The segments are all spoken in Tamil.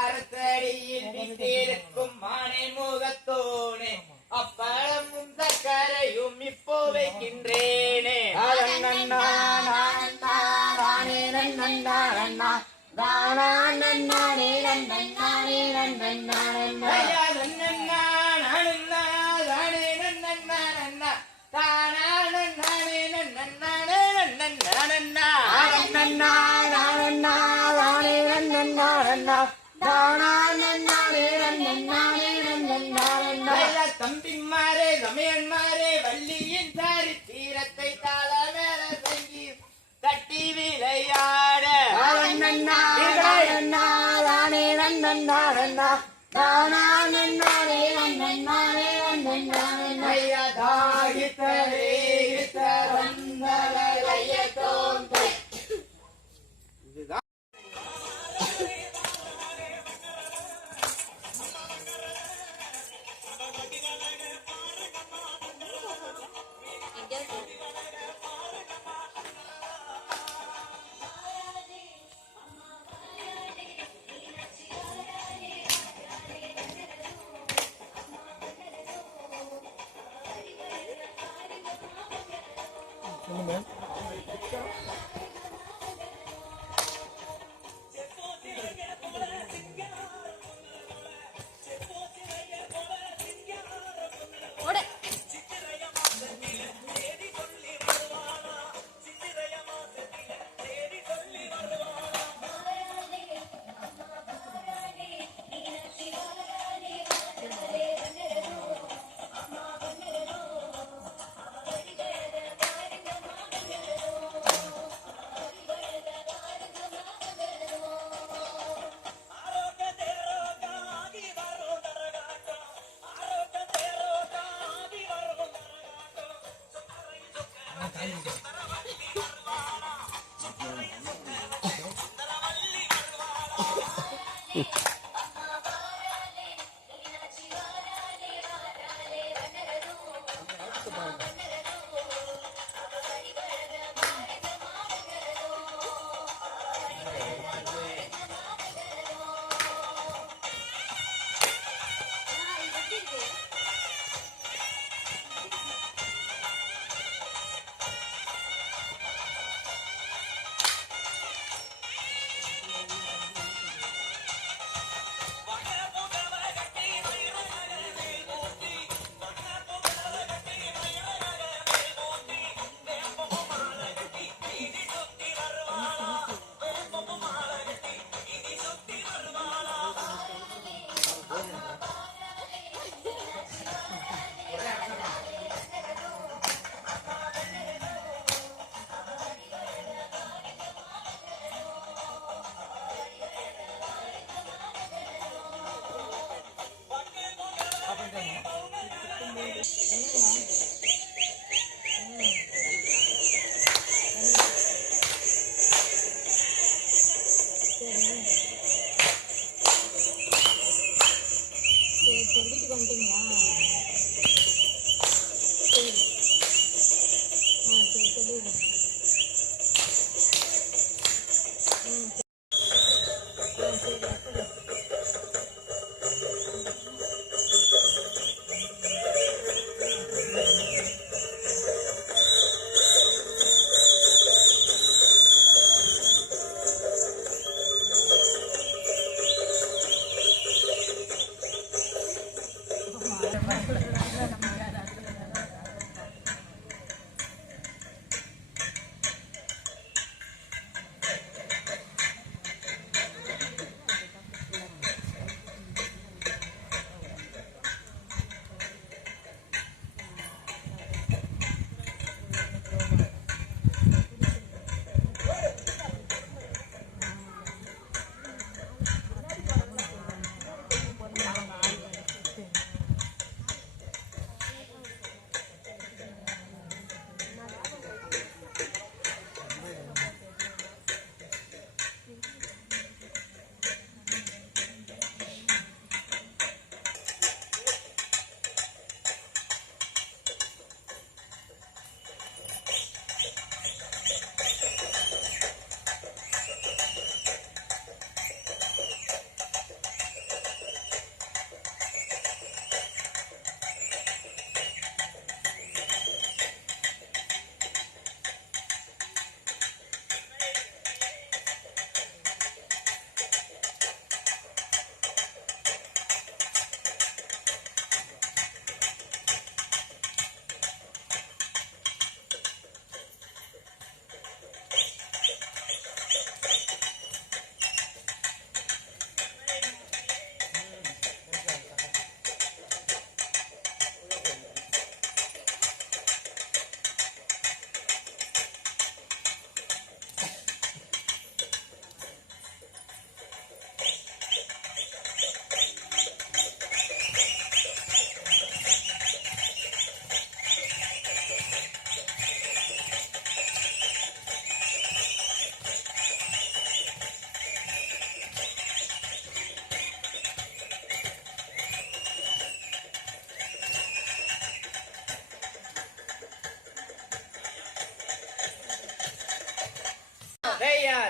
அரசடியில் வீட்டிருக்கும் மானை அப்பளமும் சக்கரையும் இப்போ வைக்கின்றேனே நன்னா. தானா, Amen. Mm-hmm.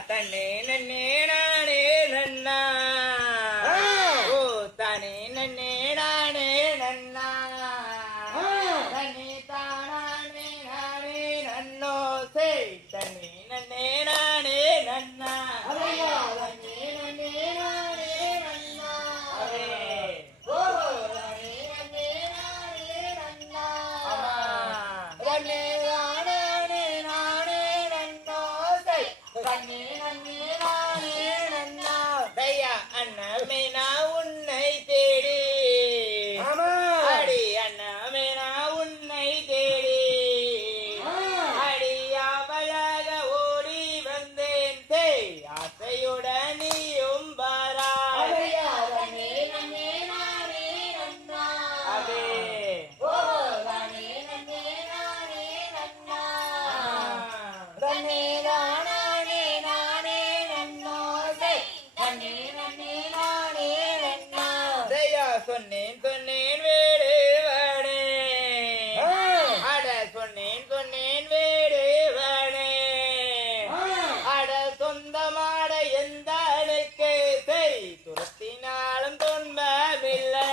தன்னே நன்னே நானே நன்னா. ஓ தானே நன்னே நானே நன்னா. தானே நன்னோ. சே தனி சொன்னேன் சொன்னேன் வேடுவனே அட சொன்னேன் சொன்னேன் வேடுவனே அட சொந்தமாட எந்த அழைக்கை துரத்தினாலும் துன்பமில்லை.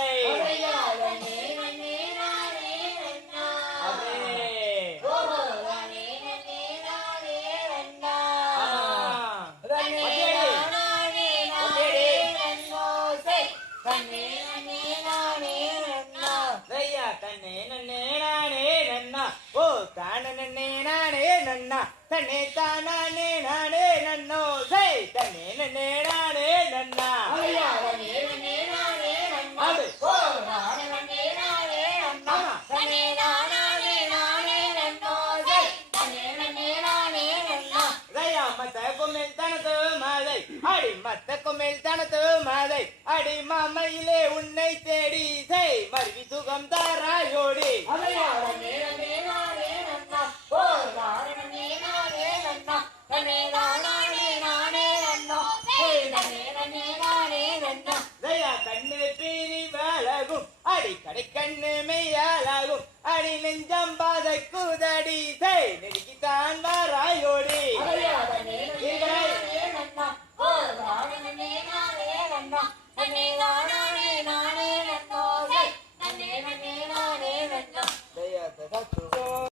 Amen. தன்னே நன்னே நானே நன்னா. ஓ தான நன்னே நானே நன்னா. தன்னே தானே நானே நன்னோ. சே தன்னே நன்னே நானே நன்னா. அடி மத்தக்கு மேல் தனத்து மாதை. அடி மாமையிலே உன்னை தேடி. செய் மருவி சுகம் அடிக்கடி கண்ணு மெய்யாலாகும் அடி நெஞ்சம் பாதை கூதடி நெருக்கித்தான் வா